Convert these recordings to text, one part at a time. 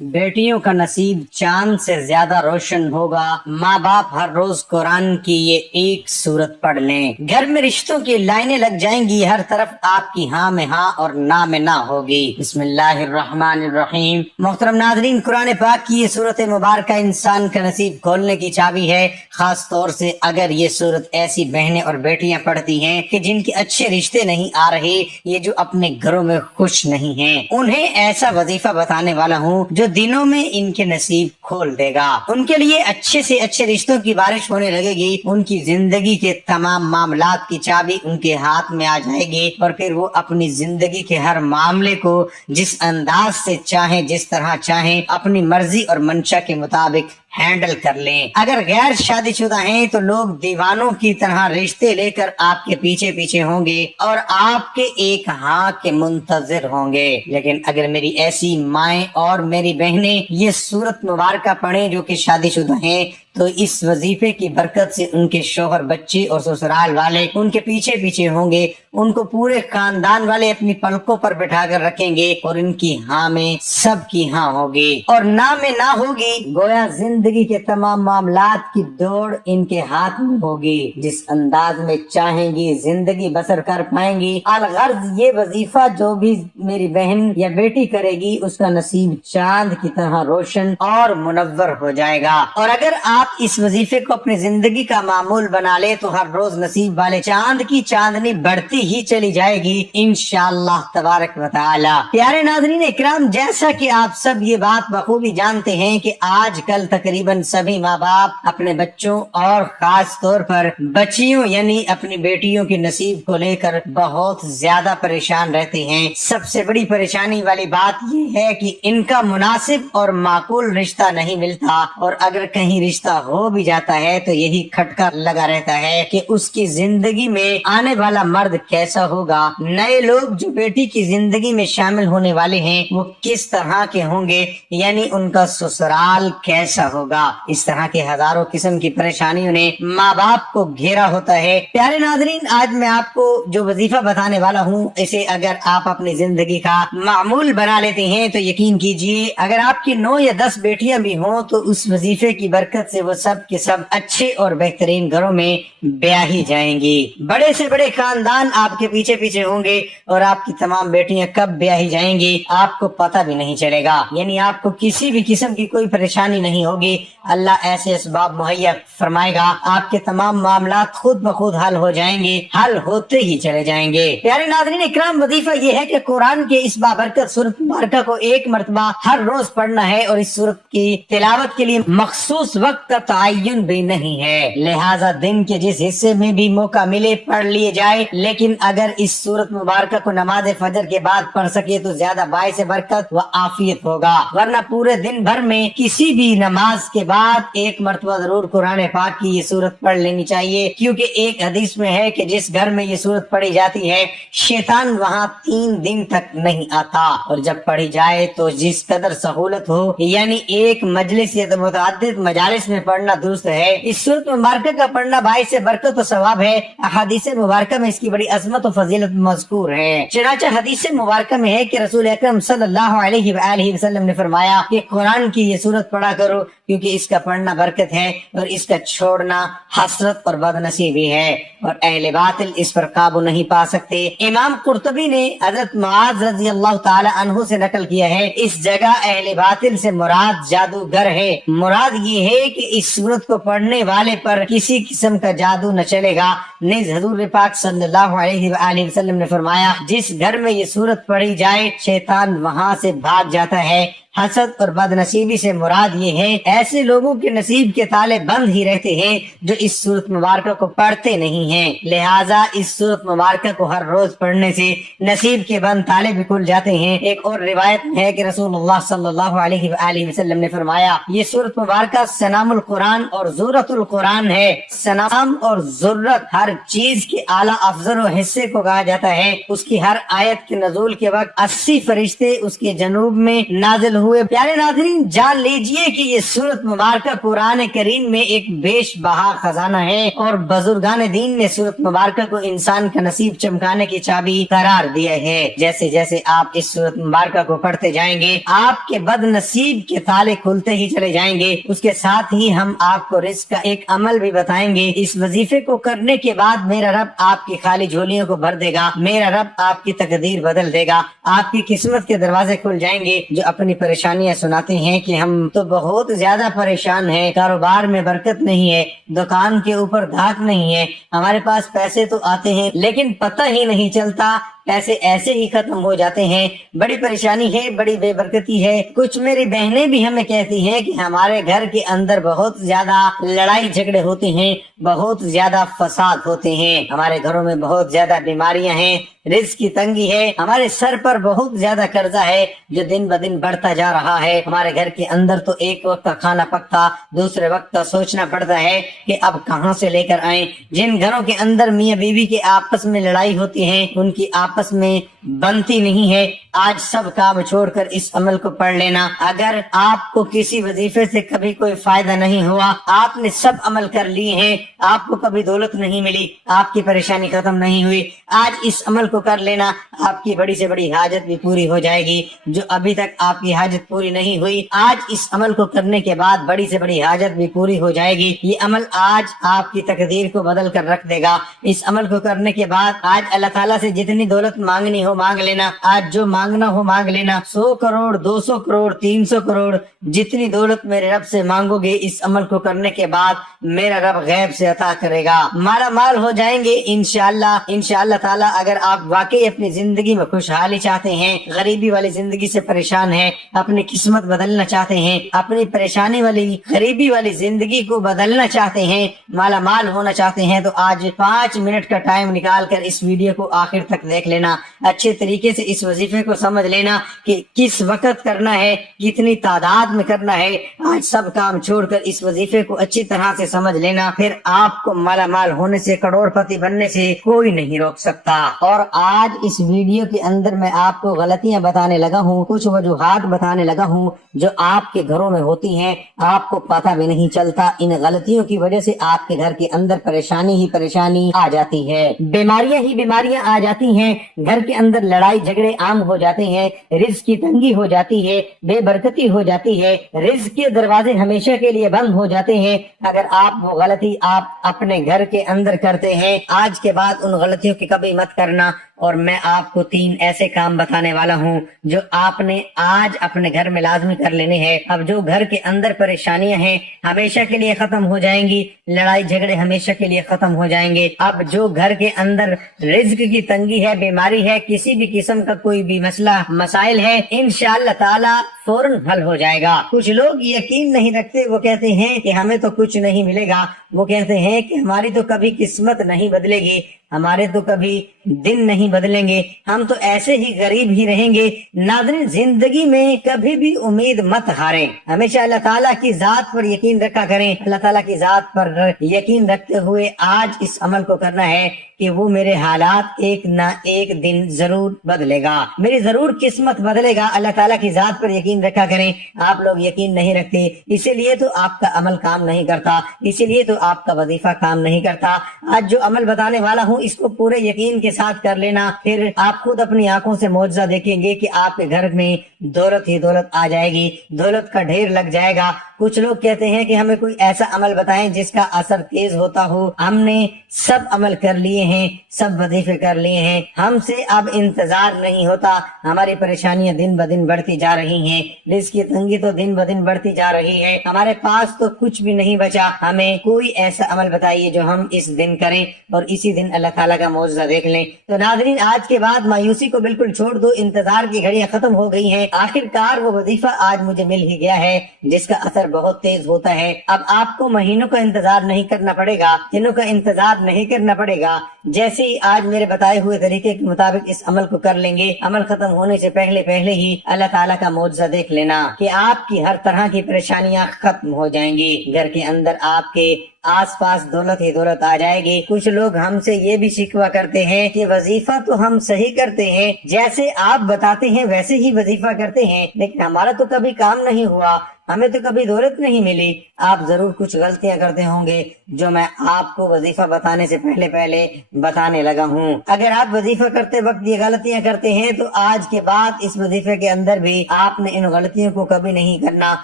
बेटियों का नसीब चांद से ज्यादा रोशन होगा। माँ बाप हर रोज कुरान की ये एक सूरत पढ़ लें। घर में रिश्तों की लाइनें लग जाएंगी, हर तरफ आपकी हाँ में हाँ और ना में ना होगी। बिस्मिल्लाहिर्रहमानिर्रहीम। मोहतरम नाज़रीन, कुरान पाक की ये सूरत मुबारक इंसान का नसीब खोलने की चाबी है। खास तौर से अगर ये सूरत ऐसी बहनें और बेटियां पढ़ती हैं कि जिनके अच्छे रिश्ते नहीं आ रहे, ये जो अपने घरों में खुश नहीं हैं, उन्हें ऐसा वजीफा बताने वाला हूँ जो दिनों में इनके नसीब खोल देगा। उनके लिए अच्छे से अच्छे रिश्तों की बारिश होने लगेगी। उनकी जिंदगी के तमाम मामलात की चाबी उनके हाथ में आ जाएगी और फिर वो अपनी जिंदगी के हर मामले को जिस अंदाज से चाहे, जिस तरह चाहे, अपनी मर्जी और मंशा के मुताबिक हैंडल कर लें। अगर गैर शादीशुदा हैं तो लोग दीवानों की तरह रिश्ते लेकर आपके पीछे पीछे होंगे और आपके एक हाँ के मुंतजिर होंगे। लेकिन अगर मेरी ऐसी माएं और मेरी बहनें ये सूरत मुबारक पढ़ें जो कि शादीशुदा हैं, तो इस वजीफे की बरकत से उनके शोहर, बच्चे और ससुराल वाले उनके पीछे पीछे होंगे। उनको पूरे खानदान वाले अपनी पलकों पर बिठा कर रखेंगे और इनकी हाँ में सबकी हाँ होगी और ना में ना होगी। गोया जिंदगी के तमाम मामलात की दौड़ इनके हाथ में होगी। जिस अंदाज में चाहेंगी जिंदगी बसर कर पाएंगी। अलगर्ज ये वजीफा जो भी मेरी बहन या बेटी करेगी उसका नसीब चांद की तरह रोशन और मुनव्वर हो जाएगा। और अगर आप इस वजीफे को अपनी जिंदगी का मामूल बना ले तो हर रोज नसीब वाले चांद की चांदनी बढ़ती ही चली जाएगी इंशाअल्लाह तबारक व तआला। प्यारे नाज़रीन इकराम, जैसा कि आप सब ये बात बखूबी जानते हैं कि आजकल तकरीबन सभी माँ बाप अपने बच्चों और खास तौर पर बच्चियों यानी अपनी बेटियों के नसीब को लेकर बहुत ज्यादा परेशान रहते हैं। सबसे बड़ी परेशानी वाली बात ये है कि इनका मुनासिब और माकूल रिश्ता नहीं मिलता और अगर कहीं रिश्ता हो भी जाता है तो यही खटका लगा रहता है कि उसकी जिंदगी में आने वाला मर्द कैसा होगा, नए लोग जो बेटी की जिंदगी में शामिल होने वाले हैं वो किस तरह के होंगे, यानी उनका ससुराल कैसा होगा। इस तरह के हजारों किस्म की परेशानियों ने माँ बाप को घेरा होता है। प्यारे नाज़रीन, आज मैं आपको जो वजीफा बताने वाला हूँ, इसे अगर आप अपनी जिंदगी का मामूल बना लेते हैं तो यकीन कीजिए अगर आपकी 9 या 10 बेटियां भी हों तो उस वजीफे की बरकत से वो सब के सब अच्छे और बेहतरीन घरों में ब्याही जाएंगी। बड़े से बड़े खानदान आपके पीछे पीछे होंगे और आपकी तमाम बेटियां कब ब्याही जाएंगी आपको पता भी नहीं चलेगा। यानी आपको किसी भी किस्म की कोई परेशानी नहीं होगी। अल्लाह ऐसे असबाब मुहैया फरमाएगा, आपके तमाम मामला खुद ब खुद हल हो जाएंगे, हल होते ही चले जाएंगे। प्यारे नाज़रीन इकराम, वजीफा ये है कि कुरान के इस बाबरकत सूरत मुबारक को एक मरतबा हर रोज पढ़ना है और इस सूरत की तिलावत के लिए मखसूस वक्त का तयन भी नहीं है। लिहाजा दिन के जिस हिस्से में भी मौका मिले पढ़ लिए जाए। लेकिन अगर इस सूरत मुबारक को नमाज फजर के बाद पढ़ सके तो ज्यादा बाइस बरकत व आफियत होगा, वरना पूरे दिन भर में किसी भी नमाज के बाद एक मरतबा जरूर कुरान पाक की ये सूरत पढ़ लेनी चाहिए। क्योंकि एक हदीस में है कि जिस घर में ये सूरत पढ़ी जाती है शैतान वहाँ 3 दिन तक नहीं आता। और जब पढ़ी जाए तो जिस कदर सहूलत हो, यानी एक मजलिस या मुतअद्दिद मजालिस में पढ़ना दुरुस्त है। इस सूरत मुबारक का पढ़ना बाइस बरकत और सवाब है। हदीस मुबारक में इसकी बड़ी अजमत और फजीलत मज़कूर है। चनाचा हदीस मुबारक में है कि रसूल अकरम सल्लल्लाहु अलैहि वसल्लम ने फरमाया कि कुरान की ये सूरत पढ़ा करो क्योंकि इसका पढ़ना बरकत है और इसका छोड़ना हसरत और बदनसीबी है और अहले बातिल इस पर काबू नहीं पा सकते। इमाम कुर्तुबी ने हजरत मुआज रज़ी अल्लाह ताला अन्हु से नकल किया है, इस जगह अहले बातिल से मुराद जादूगर है। मुराद ये है कि इस सूरत को पढ़ने वाले पर किसी किस्म का जादू न चलेगा। निज हजूर पाक सल्लल्लाहु अलैहि वसल्लम ने फरमाया, जिस घर में ये सूरत पढ़ी जाए शैतान वहाँ से भाग जाता है। हसद और बदनसीबी से मुराद ये है ऐसे लोगों के नसीब के ताले बंद ही रहते हैं जो इस सूरत मुबारक को पढ़ते नहीं हैं। लिहाजा इस सूरत मुबारक को हर रोज पढ़ने से नसीब के बंद ताले भी खुल जाते हैं। एक और रिवायत में है कि रसूलुल्लाह सल्लल्लाहु अलैहि वसल्लम ने फरमाया, ये सूरत मुबारक सनामुल कुरान और ज़ुर्रतुल कुरान है। सनाम और ज़ुर्रत हर चीज के आला अफजल हिस्से को कहा जाता है। उसकी हर आयत के नज़ूल के वक्त 80 फरिश्ते उसके जनूब में नाजिल हुए प्यारे नाज़रीन, जान लीजिए कि ये सूरत मुबारक कुरान करीम में एक बेश बहा खजाना है और बुजुर्गान दीन ने सूरत मुबारक को इंसान का नसीब चमकाने की चाबी करार दिया है। जैसे जैसे आप इस सूरत मुबारक को पढ़ते जाएंगे आपके बदनसीब के ताले खुलते ही चले जाएंगे। उसके साथ ही हम आपको रिस्क का एक अमल भी बताएंगे। इस वजीफे को करने के बाद मेरा रब आपकी खाली झोलियों को भर देगा, मेरा रब आपकी तकदीर बदल देगा, आपकी किस्मत के दरवाजे खुल जाएंगे। जो अपनी परेशानियां सुनाते हैं कि हम तो बहुत ज्यादा परेशान हैं, कारोबार में बरकत नहीं है, दुकान के ऊपर धाक नहीं है, हमारे पास पैसे तो आते हैं लेकिन पता ही नहीं चलता, पैसे ऐसे ही खत्म हो जाते हैं, बड़ी परेशानी है, बड़ी बेबरकती है। कुछ मेरी बहनें भी हमें कहती हैं कि हमारे घर के अंदर बहुत ज्यादा लड़ाई झगड़े होते हैं, बहुत ज्यादा फसाद होते हैं, हमारे घरों में बहुत ज्यादा बीमारियां हैं, रिस्क की तंगी है, हमारे सर पर बहुत ज्यादा कर्जा है जो दिन ब दिन बढ़ता जा रहा है। हमारे घर के अंदर तो एक वक्त का खाना पकता, दूसरे वक्त का सोचना पड़ता है कि अब कहां से लेकर आए। जिन घरों के अंदर मियाँ बीवी के आपस में लड़ाई होती है उनकी आपस में बनती नहीं है। आज सब काम छोड़कर इस अमल को पढ़ लेना। अगर आपको किसी वजीफे से कभी कोई फायदा नहीं हुआ, आपने सब अमल कर लिए हैं, आपको कभी दौलत नहीं मिली, आपकी परेशानी खत्म नहीं हुई, आज इस अमल को कर लेना, आपकी बड़ी से बड़ी हाजत भी पूरी हो जाएगी। जो अभी तक आपकी हाजत पूरी नहीं हुई, आज इस अमल को करने के बाद बड़ी से बड़ी हाजत भी पूरी हो जाएगी। ये अमल आज आपकी तकदीर को बदल कर रख देगा। इस अमल को करने के बाद आज अल्लाह ताला से जितनी दौलत मांगनी हो मांग लेना, आज जो मांगना हो मांग लेना, 100 करोड़ 200 करोड़ 300 करोड़ जितनी दौलत मेरे रब से मांगोगे इस अमल को करने के बाद मेरा रब गैब से अता करेगा, माला माल हो जाएंगे इंशाअल्लाह ताला। अगर आप वाकई अपनी जिंदगी में खुशहाली चाहते हैं, गरीबी वाली जिंदगी से परेशान हैं, अपनी किस्मत बदलना चाहते हैं, अपनी परेशानी वाली गरीबी वाली जिंदगी को बदलना चाहते हैं, माला माल होना चाहते हैं, तो आज 5 मिनट का टाइम निकाल कर इस वीडियो को आखिर तक देख लेना। अच्छे तरीके से इस वजीफे को समझ लेना कि किस वक्त करना है, कितनी तादाद में करना है। आज सब काम छोड़कर इस वजीफे को अच्छी तरह से समझ लेना, फिर आपको माला माल होने से, करोड़पति बनने से कोई नहीं रोक सकता। और आज इस वीडियो के अंदर मैं आपको गलतियां बताने लगा हूँ, कुछ वजूहात बताने लगा हूँ जो आपके घरों में होती हैं, आपको पता भी नहीं चलता। इन गलतियों की वजह से आपके घर के अंदर परेशानी ही परेशानी आ जाती है, बीमारियां ही बीमारियां आ जाती हैं, घर के अंदर लड़ाई झगड़े आम हो जाते हैं, रिज्क की तंगी हो जाती है, बेबरकती हो जाती है, रिज्क के दरवाजे हमेशा के लिए बंद हो जाते हैं। अगर आप वो गलती आप अपने घर के अंदर करते हैं, आज के बाद उन गलतियों की कभी मत करना। और मैं आपको 3 ऐसे काम बताने वाला हूँ जो आपने आज अपने घर में लाजमी कर लेने हैं। अब जो घर के अंदर परेशानियां हैं हमेशा के लिए खत्म हो जाएंगी, लड़ाई झगड़े हमेशा के लिए खत्म हो जाएंगे। अब जो घर के अंदर रिज्क की तंगी है, बीमारी है, किसी भी किस्म का कोई भी मसला मसाइल है, इंशाअल्लाह ताला फौरन हल हो जाएगा। कुछ लोग यकीन नहीं रखते, वो कहते हैं कि हमें तो कुछ नहीं मिलेगा, वो कहते हैं कि हमारी तो कभी किस्मत नहीं बदलेगी, हमारे तो कभी दिन नहीं बदलेंगे, हम तो ऐसे ही गरीब ही रहेंगे। नाज़रीन, जिंदगी में कभी भी उम्मीद मत हारें, हमेशा अल्लाह ताला की जात पर यकीन रखा करें। अल्लाह ताला की जात पर यकीन रखते हुए आज इस अमल को करना है कि वो मेरे हालात एक ना एक दिन जरूर बदलेगा, मेरी जरूर किस्मत बदलेगा। अल्लाह ताला की जात पर यकीन रखा करें। आप लोग यकीन नहीं रखते, इसीलिए तो आपका अमल काम नहीं करता, इसीलिए तो आपका वजीफा काम नहीं करता। आज जो अमल बताने वाला हूँ इसको पूरे यकीन के साथ कर लेना, फिर आप खुद अपनी आंखों से मौजज़ा देखेंगे कि आपके घर में दौलत ही दौलत आ जाएगी, दौलत का ढेर लग जाएगा। कुछ लोग कहते हैं कि हमें कोई ऐसा अमल बताएं जिसका असर तेज होता हो। हमने सब अमल कर लिए हैं, सब वजीफे कर लिए हैं, हमसे अब इंतजार नहीं होता। हमारी परेशानियां दिन ब दिन बढ़ती जा रही हैं, रिज़्क की तंगी तो दिन ब दिन बढ़ती जा रही है, हमारे पास तो कुछ भी नहीं बचा। हमें कोई ऐसा अमल बताइए जो हम इस दिन करें और इसी दिन अल्लाह ताला का मौजज़ा देख लें। तो नाज़रीन, आज के बाद मायूसी को बिल्कुल छोड़ दो, इंतजार की घड़ियां खत्म हो गई हैं। आखिरकार वो वजीफा आज मुझे मिल ही गया है जिसका असर बहुत तेज होता है। अब आपको महीनों का इंतजार नहीं करना पड़ेगा, दिनों का इंतजार नहीं करना पड़ेगा। जैसे ही आज मेरे बताए हुए तरीके के मुताबिक इस अमल को कर लेंगे, अमल खत्म होने से पहले पहले ही अल्लाह ताला का मौजज़ा देख लेना कि आपकी हर तरह की परेशानियां खत्म हो जाएंगी। घर के अंदर आपके आस पास दौलत ही दौलत आ जाएगी। कुछ लोग हमसे ये भी शिकवा करते हैं कि वजीफा तो हम सही करते हैं, जैसे आप बताते हैं वैसे ही वजीफा करते हैं, लेकिन हमारा तो कभी काम नहीं हुआ, हमें तो कभी दौलत नहीं मिली। आप जरूर कुछ गलतियां करते होंगे जो मैं आपको वजीफा बताने से पहले पहले बताने लगा हूँ। अगर आप वजीफा करते वक्त ये गलतियां करते हैं तो आज के बाद इस वजीफे के अंदर भी आपने इन गलतियों को कभी नहीं करना।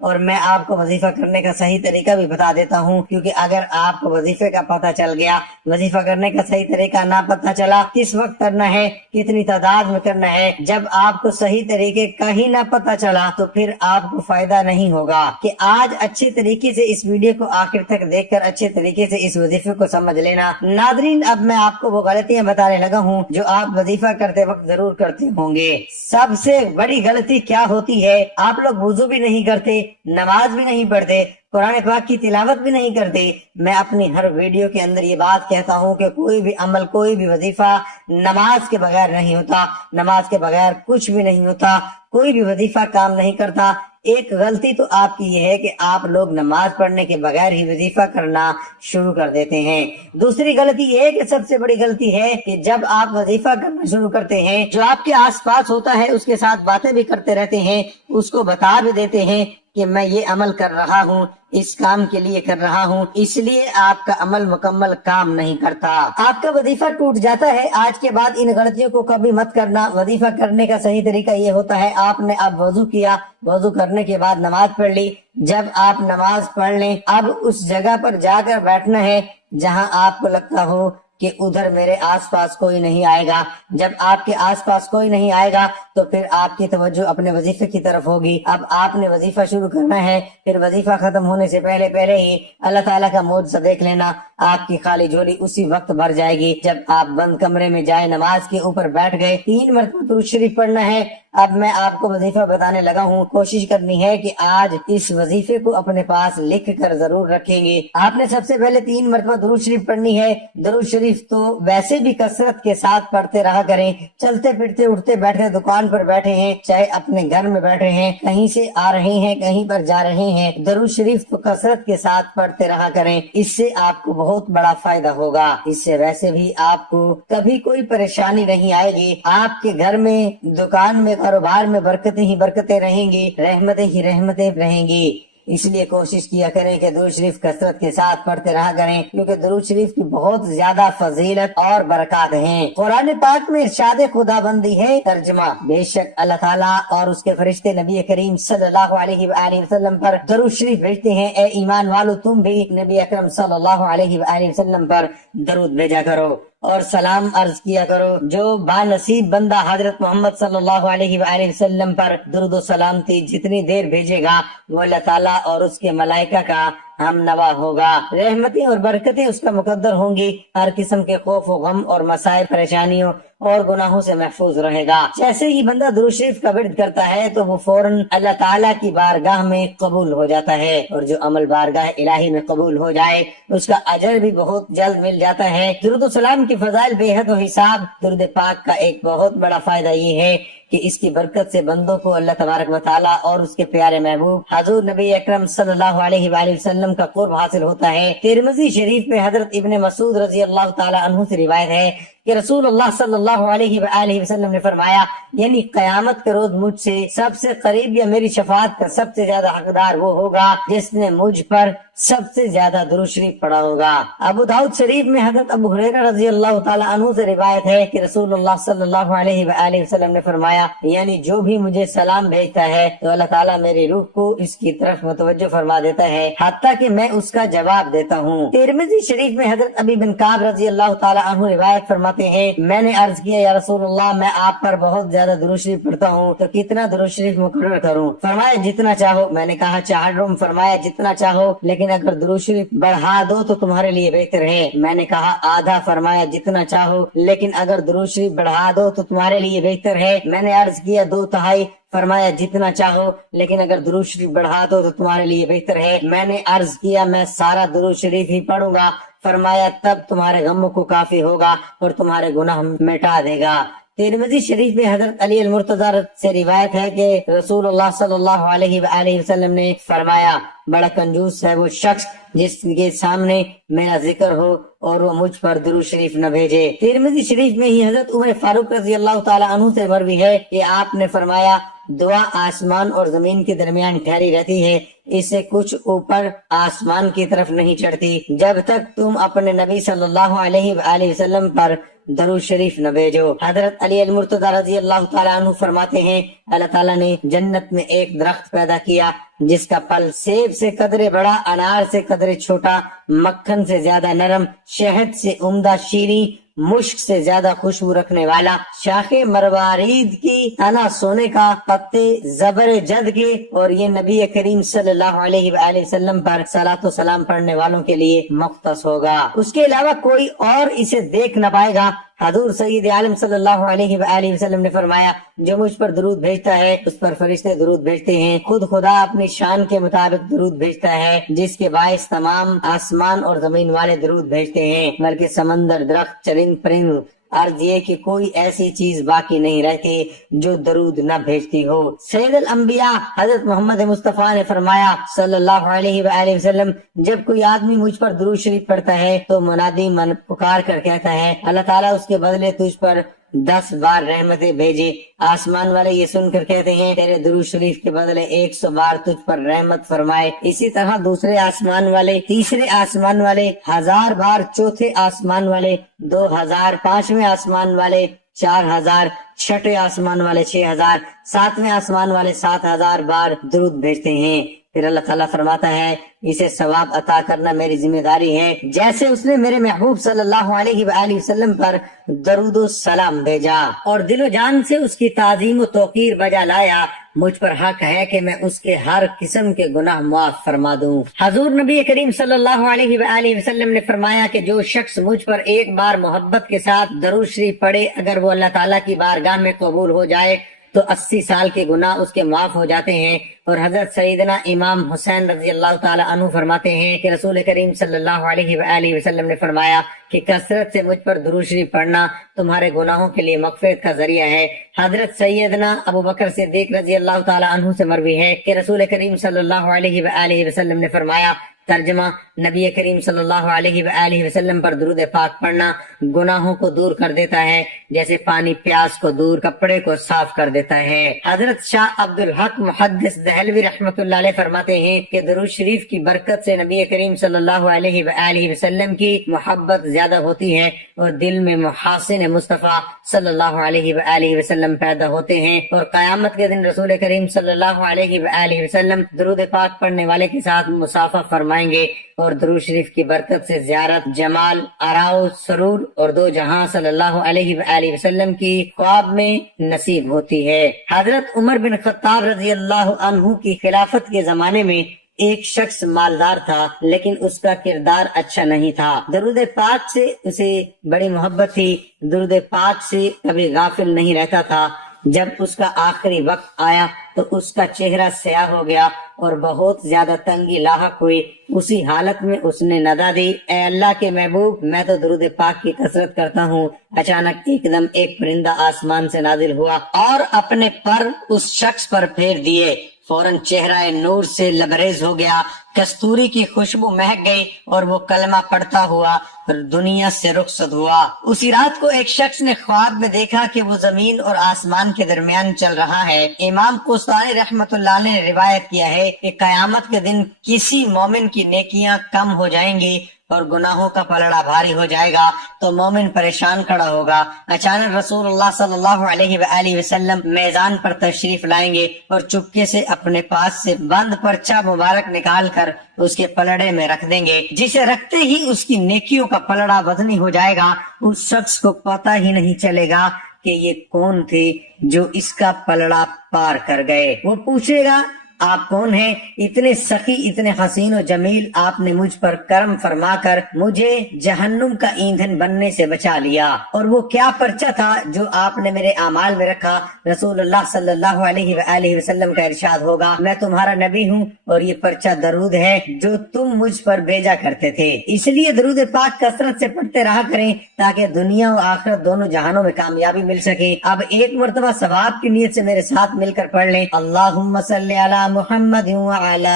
और मैं आपको वजीफा करने का सही तरीका भी बता देता हूँ, क्योंकि अगर आपको वजीफे का पता चल गया, वजीफा करने का सही तरीका ना पता चला, किस वक्त करना है, कितनी तादाद में करना है, जब आपको सही तरीके का ही ना पता चला तो फिर आपको फायदा नहीं होगा। कि आज अच्छे तरीके से इस वीडियो को आखिर तक देखकर अच्छे तरीके से इस वजीफे को समझ लेना। नादरीन, अब मैं आपको वो गलतियां बताने लगा हूँ जो आप वजीफा करते वक्त जरूर करते होंगे। सबसे बड़ी गलती क्या होती है, आप लोग वुजू भी नहीं करते, नमाज भी नहीं पढ़ते, कुरान पाक की तिलावत भी नहीं करते। मैं अपनी हर वीडियो के अंदर ये बात कहता हूँ कि कोई भी अमल, कोई भी वजीफा नमाज के बगैर नहीं होता, नमाज के बगैर कुछ भी नहीं होता, कोई भी वजीफा काम नहीं करता। एक गलती तो आपकी ये है कि आप लोग नमाज पढ़ने के बगैर ही वजीफा करना शुरू कर देते हैं। दूसरी गलती ये है कि सबसे बड़ी गलती है कि जब आप वजीफा करना शुरू करते हैं, जो आपके आसपास होता है उसके साथ बातें भी करते रहते हैं, उसको बता भी देते हैं कि मैं ये अमल कर रहा हूँ, इस काम के लिए कर रहा हूँ, इसलिए आपका अमल मुकम्मल काम नहीं करता, आपका वजीफा टूट जाता है। आज के बाद इन गलतियों को कभी मत करना। वजीफा करने का सही तरीका ये होता है, आपने अब वजू किया, वजू करने के बाद नमाज पढ़ ली। जब आप नमाज पढ़ लें, अब उस जगह पर जाकर बैठना है जहां आपको लगता हो कि उधर मेरे आसपास कोई नहीं आएगा। जब आपके आसपास कोई नहीं आएगा तो फिर आपकी तवज्जो अपने वजीफे की तरफ होगी। अब आपने वजीफा शुरू करना है, फिर वजीफा खत्म होने से पहले पहले ही अल्लाह ताला का मौजज़ा देख लेना, आपकी खाली झोली उसी वक्त भर जाएगी। जब आप बंद कमरे में जाए नमाज के ऊपर बैठ गए, 3 मरतबा दुरूद शरीफ पढ़ना है। अब मैं आपको वजीफा बताने लगा हूँ, कोशिश करनी है कि आज इस वजीफे को अपने पास लिख कर जरूर रखेंगे। आपने सबसे पहले 3 मरतबा दुरूद शरीफ पढ़नी है। दुरूद शरीफ तो वैसे भी कसरत के साथ पढ़ते रहा करें, चलते फिरते उठते बैठे, दुकान पर बैठे हैं, चाहे अपने घर में बैठे हैं, कहीं से आ रहे हैं, कहीं पर जा रहे हैं, दुरूद शरीफ तो कसरत के साथ पढ़ते रहा करें। इससे आपको बहुत बड़ा फायदा होगा। इससे वैसे भी आपको कभी कोई परेशानी नहीं आएगी। आपके घर में, दुकान में, कारोबार में बरकतें ही बरकतें रहेंगी, रहमतें ही रहमतें रहेंगी। इसलिए कोशिश किया करें कि दुरूद शरीफ कसरत के साथ पढ़ते रहा करें, क्योंकि दुरूद शरीफ की बहुत ज्यादा फजीलत और बरकत हैं। कुरान पाक में इरशाद खुदाबंदी है, तर्जुमा, बेशक अल्लाह ताला और उसके फरिश्ते नबी करीम सल्लल्लाहु अलैहि वसल्लम पर दुरूद शरीफ भेजते हैं। ए ईमान वालों, तुम भी नबी अकरम सल्लल्लाहु अलैहि वसल्लम पर दरूद भेजा करो और सलाम अर्ज किया करो। जो बानसीब बंदा हजरत मोहम्मद सल्लल्लाहु अलैहि वसल्लम पर दुरूद व सलामती जितनी देर भेजेगा वो अल्लाह ताला और उसके मलाइका का हम नवा होगा। रहमतें और बरकतें उसका मुकद्दर होंगी। हर किस्म के खौफ व गम और मसाए परेशानियों और गुनाहों से महफूज रहेगा। जैसे ही बंदा दुरूद शरीफ का विर्द करता है तो वो फौरन अल्लाह ताला की बारगाह में कबूल हो जाता है, और जो अमल बारगाह इलाही में कबूल हो जाए उसका अजर भी बहुत जल्द मिल जाता है। दुरूद व सलाम की फजाइल बेहद हिसाब। दुरूद पाक का एक बहुत बड़ा फायदा ये है कि इसकी बरकत से बंदों को अल्लाह तबारक व तआला और उसके प्यारे महबूब हजूर नबी अकरम सल्लल्लाहु अलैहि वसल्लम का कुर्ब हासिल होता है। तिरमिज़ी शरीफ में हजरत इब्ने मसूद रजी अल्लाह तआला अन्हु से रिवायत है कि रसूलुल्लाह सल्लल्लाहु अलैहि वसल्लम ने फरमाया, यानी कयामत के रोज मुझसे सबसे करीब या मेरी शफाअत का सबसे ज्यादा हकदार वो होगा जिसने मुझ पर सबसे ज्यादा दुरूद शरीफ पढ़ा होगा। अबू दाऊद शरीफ में हजरत अबू हुरैरा रज़ी अल्लाह तआला अन्हु से रिवायत है कि रसूलुल्लाह सल्लल्लाहु अलैहि वसल्लम ने फरमाया, यानी जो भी मुझे सलाम भेजता है तो अल्लाह ताला मेरी रूह को इसकी तरफ मुतवज्जो फरमा देता है, हत्ता कि मैं उसका जवाब देता हूँ। तिरमिज़ी शरीफ में हजरत अबी बिन काब रज़ी अल्लाह तआला अन्हु रिवायत फरमाते हैं, मैंने अर्ज किया, या रसूलुल्लाह, मैं आप पर बहुत ज्यादा दुरूद शरीफ पढ़ता हूँ, तो कितना दुरूद शरीफ मुकर्रर करूँ? फरमाया जितना चाहो। मैंने कहा 4 रोम। फरमाया जितना चाहो, लेकिन अगर दुरूद शरीफ बढ़ा दो तो तुम्हारे लिए बेहतर है। मैंने कहा आधा। फरमाया जितना चाहो, लेकिन अगर दुरूद शरीफ बढ़ा दो तो तुम्हारे लिए बेहतर है। मैंने अर्ज किया 2/3। फरमाया जितना चाहो, लेकिन अगर दुरूद शरीफ बढ़ा दो तो तुम्हारे लिए बेहतर है। मैंने अर्ज किया मैं सारा दुरूद शरीफ ही पढ़ूंगा। फरमाया तब तुम्हारे गमों को काफी होगा और तुम्हारे गुनाह मिटा देगा। तिरमिज़ी शरीफ में हजरत अली अल-मुर्तज़ा से रिवायत है कि रसूलुल्लाह सल्लल्लाहु अलैहि वसल्लम ने फरमाया, बड़ा कंजूस है वो शख्स जिसके सामने मेरा जिक्र हो और वो मुझ पर दुरूद शरीफ न भेजे। तिरमिज़ी शरीफ में ही हजरत उमर फारूक रज़ी अल्लाह ताला अन्हु से मरवी है कि आपने फरमाया, दुआ आसमान और जमीन के दरमियान ठहरी रहती है, इससे कुछ ऊपर आसमान की तरफ नहीं चढ़ती जब तक तुम अपने नबी सल्लल्लाहु अलैहि वसल्लम पर दरूद शरीफ न भेजो। हजरत अली अल-मुर्तज़ा रज़ी अल्लाह ताला अन्हु फरमाते हैं, अल्लाह ताला ने जन्नत में एक दरख्त पैदा किया जिसका फल सेब से कदरे बड़ा, अनार से कदरे छोटा, मक्खन से ज्यादा नरम, शहद से उम्दा शीरी, मुश्क से ज्यादा खुशबू रखने वाला, शाखे मरवारीद की, तना सोने का, पत्ते जबर जद के, और ये नबी करीम सल्लल्लाहु अलैहि वसल्लम पर सलातो सलाम पढ़ने वालों के लिए मुख्तस होगा। उसके अलावा कोई और इसे देख न पाएगा। हजूर सईद आलम सल्लल्लाहु अलैहि वसल्लम ने फरमाया, जो मुझ पर दुरूद भेजता है उस पर फरिश्ते दुरूद भेजते हैं। खुद खुदा अपनी शान के मुताबिक दुरूद भेजता है, जिसके बायस तमाम आसमान और जमीन वाले दुरूद भेजते हैं, बल्कि समंदर, दरख्त, चरिंद परिंद, अर्ज ये कि कोई ऐसी चीज बाकी नहीं रहती जो दरूद न भेजती हो। सैयदुल अंबिया हजरत मोहम्मद मुस्तफा ने फरमाया सल्लल्लाहु अलैहि वसल्लम, जब कोई आदमी मुझ पर दुरूद शरीफ पढ़ता है तो मुनादी मन पुकार कर कहता है, अल्लाह ताला उसके बदले तुझ पर 10 बार रहमतें भेजे। आसमान वाले ये सुनकर कहते हैं, तेरे दुरूद शरीफ के बदले 100 बार तुझ पर रहमत फरमाए। इसी तरह दूसरे आसमान वाले, तीसरे आसमान वाले 1000 बार, चौथे आसमान वाले 2000, पांचवें आसमान वाले 4000, छठे आसमान वाले 6000, सातवें आसमान वाले 7000 बार दुरूद भेजते हैं। फिर अल्लाह ताला फरमाता है, इसे सवाब अता करना मेरी जिम्मेदारी है, जैसे उसने मेरे महबूब सल्लल्लाहु अलैहि वसल्लम पर दरूद सलाम भेजा और दिलो जान से उसकी ताजीम व तौकीर बजा लाया। मुझ पर हक है कि मैं उसके हर किस्म के गुनाह माफ फरमा दूं। हजूर नबी करीम सल्लल्लाहु अलैहि वसल्लम ने फरमाया कि जो शख्स मुझ पर एक बार मोहब्बत के साथ दरूद शरीफ पढ़े, अगर वो अल्लाह ताला की बारगाह में कबूल हो जाए तो 80 साल के गुनाह उसके माफ हो जाते हैं। और हजरत सईदना इमाम हुसैन रजी अल्लाह ताला अन्हु फरमाते हैं कि रसूल करीम सल्लल्लाहु अलैहि वसल्लम ने फरमाया कि कसरत से मुझ पर दुरूद शरीफ पढ़ना तुम्हारे गुनाहों के लिए मग़फ़िरत का जरिया है। हजरत सैयदना अबू बकर सिद्दीक रजी अल्लाह ताला अन्हु से मरवी है कि रसूल करीम सल्लल्लाहु अलैहि वसल्लम ने फरमाया, तर्जमा, नबी करीम सल्लल्लाहु अलैहि वसल्लम पर दुरूद पाक पढ़ना गुनाहों को दूर कर देता है, जैसे पानी प्यास को दूर, कपड़े को साफ कर देता है। हजरत शाह अब्दुल हक मुहद्दिस दहलवी रहमतुल्लाह अलैह फरमाते हैं कि दुरूद शरीफ की बरकत से नबी करीम सल्लल्लाहु अलैहि वसल्लम की मोहब्बत ज्यादा होती है और दिल में मुहासिन मुस्तफा सल्लल्लाहु अलैहि वसल्लम पैदा होते हैं। और कयामत के दिन रसूल करीम सल्लल्लाहु अलैहि वसल्लम दुरूद पाक पढ़ने वाले के साथ मुसाफा फरमाएंगे और दुरूद शरीफ की बरकत से ज़ियारत, जमाल, अराउ, सरूर और दो जहां सल्लल्लाहु अलैहि वसल्लम की ख्वाब में नसीब होती है। हजरत उमर बिन खत्ताब रजी अल्लाह अन्हु की खिलाफत के जमाने में एक शख्स मालदार था, लेकिन उसका किरदार अच्छा नहीं था। दरूद पाक से उसे बड़ी मोहब्बत थी, दरूद पाक से कभी गाफिल नहीं रहता था। जब उसका आखिरी वक्त आया तो उसका चेहरा स्याह हो गया और बहुत ज्यादा तंगी लाहक हुई। उसी हालत में उसने नदा दी, ए अल्लाह के महबूब, मैं तो दरूद पाक की कसरत करता हूँ। अचानक एकदम एक परिंदा आसमान से नाजिल हुआ और अपने पर उस शख्स पर फेर दिए। फौरन चेहरा नूर से लबरेज हो गया, कस्तूरी की खुशबू महक गई और वो कलमा पढ़ता हुआ दुनिया से रुखसत हुआ। उसी रात को एक शख्स ने ख्वाब में देखा कि वो जमीन और आसमान के दरमियान चल रहा है। इमाम कुस्तानी रहमतुल्लाह ने रिवायत किया है कि कयामत के दिन किसी मोमिन की नेकियां कम हो जाएंगी और गुनाहों का पलड़ा भारी हो जाएगा तो मोमिन परेशान खड़ा होगा। अचानक रसूलुल्लाह सल्लल्लाहु अलैहि वसल्लम मैदान पर तशरीफ लाएंगे और चुपके से अपने पास से बंद पर्चा मुबारक निकाल कर उसके पलड़े में रख देंगे, जिसे रखते ही उसकी नेकियों का पलड़ा वजनी हो जाएगा। उस शख्स को पता ही नहीं चलेगा कि ये कौन थे जो इसका पलड़ा पार कर गए। वो पूछेगा آپ کون ہیں؟ اتنے سخی اتنے حسین و جمیل آپ نے مجھ پر کرم فرما کر مجھے جہنم کا ایندھن بننے سے بچا لیا۔ اور وہ کیا پرچہ تھا جو آپ نے میرے اعمال میں رکھا؟ رسول اللہ صلی اللہ علیہ وآلہ وسلم کا ارشاد ہوگا، میں تمہارا نبی ہوں اور یہ پرچہ درود ہے جو تم مجھ پر بھیجا کرتے تھے۔ اس لیے درود پاک کثرت سے پڑھتے رہا کریں تاکہ دنیا و آخرت دونوں جہانوں میں کامیابی مل سکے۔ اب ایک مرتبہ ثواب کی نیت سے میرے ساتھ مل کر پڑھ لیں، اللہم صلی علی محمد وعلی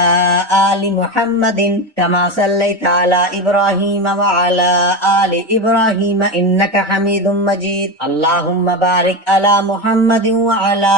آل محمد کما صلیت علی ابراہیم وعلی آل ابراہیم انک حمید مجید، اللہم بارک علی محمد وعلی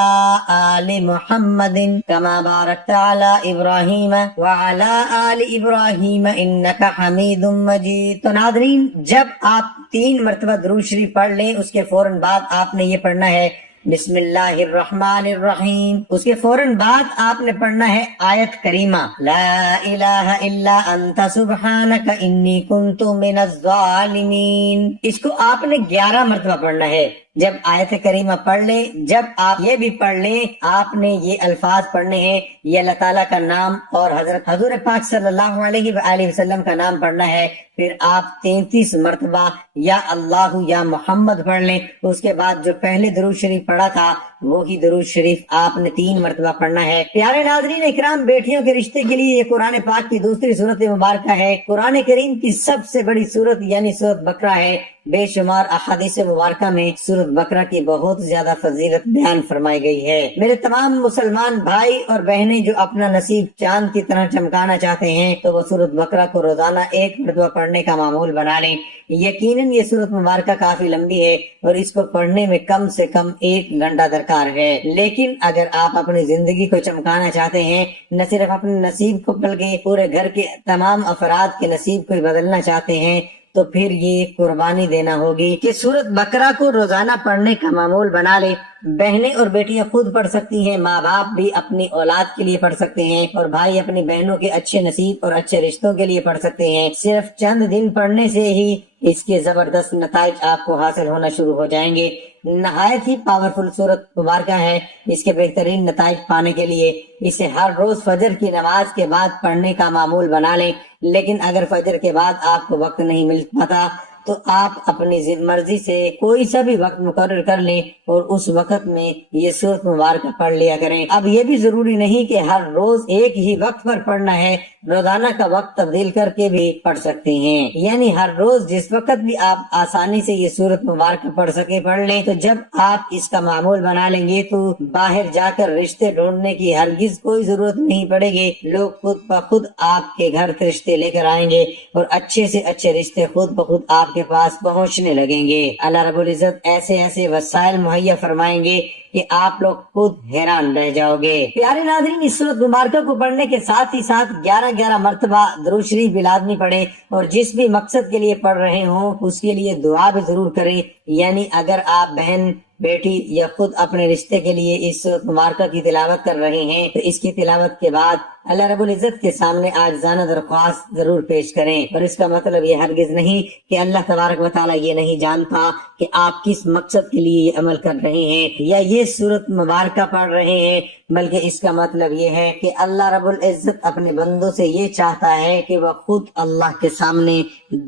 آل محمد کما بارکت علی ابراہیم وعلی آل ابراہیم انک حمید مجید۔ تو ناظرین، جب آپ 3 مرتبہ درود شریف پڑھ لیں اس کے فوراً بعد آپ نے یہ پڑھنا ہے بسم اللہ الرحمن الرحیم۔ اس کے فوراً بعد آپ نے پڑھنا ہے آیت کریمہ لا الہ الا انت سبحانک انی کنت من الظالمین۔ اس کو آپ نے 11 مرتبہ پڑھنا ہے۔ جب آیت کریمہ پڑھ لیں، جب آپ یہ بھی پڑھ لیں، آپ نے یہ الفاظ پڑھنے ہیں، یہ اللہ تعالیٰ کا نام اور حضرت حضور پاک صلی اللہ علیہ وآلہ وسلم کا نام پڑھنا ہے۔ پھر آپ 33 مرتبہ یا اللہ یا محمد پڑھ لیں۔ اس کے بعد جو پہلے درود شریف پڑھا تھا وہی درود شریف آپ نے 3 مرتبہ پڑھنا ہے۔ پیارے ناظرین اکرام، بیٹیوں کے رشتے کے لیے یہ قرآن پاک کی دوسری سورت مبارکہ ہے۔ قرآن کریم کی سب سے بڑی سورت یعنی سورت بقرہ ہے۔ بے شمار احادیث مبارکہ میں سورت بقرہ کی بہت زیادہ فضیلت بیان فرمائی گئی ہے۔ میرے تمام مسلمان بھائی اور بہنیں جو اپنا نصیب چاند کی طرح چمکانا چاہتے ہیں تو وہ سورت بقرہ کو روزانہ 1 مرتبہ پڑھنے کا معمول بنا لیں۔ یقیناً یہ سورت مبارکہ کافی لمبی ہے اور اس کو پڑھنے میں کم سے کم 1 گھنٹہ درکار ہے، لیکن اگر آپ اپنی زندگی کو چمکانا چاہتے ہیں، نہ صرف اپنے نصیب کو بلکہ پورے گھر کے تمام افراد کے نصیب کو بدلنا چاہتے ہیں، تو پھر یہ قربانی دینا ہوگی کہ سورت بقرہ کو روزانہ پڑھنے کا معمول بنا لے۔ بہنیں اور بیٹیاں خود پڑھ سکتی ہیں، ماں باپ بھی اپنی اولاد کے لیے پڑھ سکتے ہیں اور بھائی اپنی بہنوں کے اچھے نصیب اور اچھے رشتوں کے لیے پڑھ سکتے ہیں۔ صرف چند دن پڑھنے سے ہی اس کے زبردست نتائج آپ کو حاصل ہونا شروع ہو جائیں گے۔ نہایت ہی پاورفل سورت مبارکہ ہے۔ اس کے بہترین نتائج پانے کے لیے اسے ہر روز فجر کی نماز کے بعد پڑھنے کا معمول بنا لیں، لیکن اگر فجر کے بعد آپ کو وقت نہیں مل پاتا تو آپ اپنی مرضی سے کوئی سا بھی وقت مقرر کر لیں اور اس وقت میں یہ سورت مبارکہ پڑھ لیا کریں۔ اب یہ بھی ضروری نہیں کہ ہر روز ایک ہی وقت پر پڑھنا ہے، روزانہ کا وقت تبدیل کر کے بھی پڑھ سکتے ہیں، یعنی ہر روز جس وقت بھی آپ آسانی سے یہ سورت مبارکہ پڑھ سکے پڑھ لیں۔ تو جب آپ اس کا معمول بنا لیں گے تو باہر جا کر رشتے ڈھونڈنے کی ہرگز کوئی ضرورت نہیں پڑے گی، لوگ خود بخود آپ کے گھر رشتے لے کر آئیں گے اور اچھے سے اچھے رشتے خود بخود آپ کے پاس پہنچنے لگیں گے۔ اللہ رب العزت ایسے ایسے وسائل مہیا فرمائیں گے کہ آپ لوگ خود حیران رہ جاؤ گے۔ پیارے ناظرین، اس سورت مبارکہ کو پڑھنے کے ساتھ ہی ساتھ 11 مرتبہ درود شریف بھی لازمی پڑھیں، اور جس بھی مقصد کے لیے پڑھ رہے ہوں اس کے لیے دعا بھی ضرور کریں۔ یعنی اگر آپ بہن بیٹی یا خود اپنے رشتے کے لیے اس سورت مبارکہ کی تلاوت کر رہے ہیں تو اس کی تلاوت کے بعد اللہ رب العزت کے سامنے عاجزانہ درخواست ضرور پیش کریں، اور اس کا مطلب یہ ہرگز نہیں کہ اللہ تبارک و تعالیٰ یہ نہیں جانتا کہ آپ کس مقصد کے لیے یہ عمل کر رہے ہیں یا یہ سورت مبارکہ پڑھ رہے ہیں، بلکہ اس کا مطلب یہ ہے کہ اللہ رب العزت اپنے بندوں سے یہ چاہتا ہے کہ وہ خود اللہ کے سامنے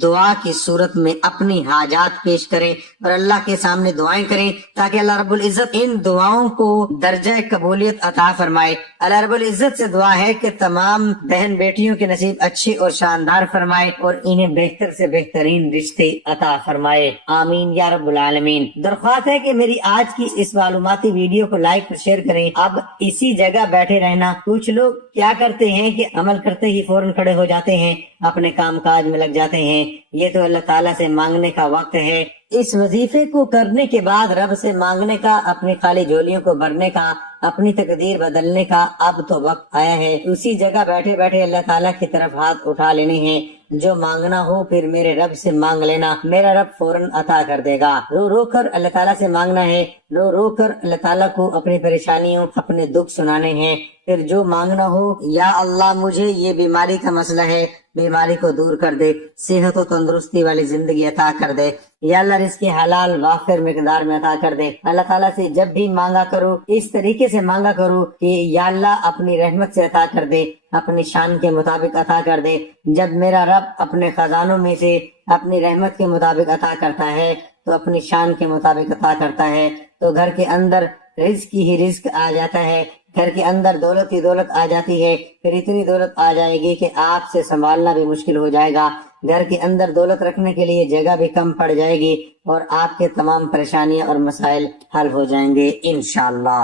دعا کی صورت میں اپنی حاجات پیش کریں اور اللہ کے سامنے دعائیں کریں تاکہ اللہ رب العزت ان دعاؤں کو درجہ قبولیت عطا فرمائے۔ اللہ رب العزت سے دعا ہے کہ تمام بہن بیٹیوں کے نصیب اچھے اور شاندار فرمائے اور انہیں بہتر سے بہترین رشتے عطا فرمائے، آمین یا رب العالمین۔ درخواست ہے کہ میری آج کی اس معلوماتی ویڈیو کو لائک اور شیئر کریں۔ اب اسی جگہ بیٹھے رہنا، کچھ لوگ کیا کرتے ہیں کہ عمل کرتے ہی فوراً کھڑے ہو جاتے ہیں، اپنے کام کاج میں لگ جاتے ہیں۔ یہ تو اللہ تعالیٰ سے مانگنے کا وقت ہے، اس وظیفے کو کرنے کے بعد رب سے مانگنے کا، اپنی خالی جھولیوں کو بھرنے کا، اپنی تقدیر بدلنے کا اب تو وقت آیا ہے۔ اسی جگہ بیٹھے بیٹھے اللہ تعالیٰ کی طرف ہاتھ اٹھا لینے ہیں جو مانگنا ہو پھر میرے رب سے مانگ لینا، میرا رب فوراً عطا کر دے گا۔ رو رو کر اللہ تعالیٰ سے مانگنا ہے، رو رو کر اللہ تعالیٰ کو اپنی پریشانیوں اپنے دکھ سنانے ہیں۔ پھر جو مانگنا ہو، یا اللہ مجھے یہ بیماری کا مسئلہ ہے، بیماری کو دور کر دے، صحت و تندرستی والی زندگی عطا کر دے، یا اللہ رزق حلال وافر مقدار میں عطا کر دے۔ اللہ تعالیٰ سے جب بھی مانگا کرو اس طریقے سے مانگا کرو کہ یا اللہ اپنی رحمت سے عطا کر دے، اپنی شان کے مطابق عطا کر دے۔ جب میرا رب اپنے خزانوں میں سے اپنی رحمت کے مطابق عطا کرتا ہے تو اپنی شان کے مطابق عطا کرتا ہے، تو گھر کے اندر رزق ہی رزق آ جاتا ہے، گھر کے اندر دولت ہی دولت آ جاتی ہے، پھر اتنی دولت آ جائے گی کہ آپ سے سنبھالنا بھی مشکل ہو جائے گا۔ گھر کے اندر دولت رکھنے کے لیے جگہ بھی کم پڑ جائے گی اور آپ کے تمام پریشانیاں اور مسائل حل ہو جائیں گے انشاءاللہ۔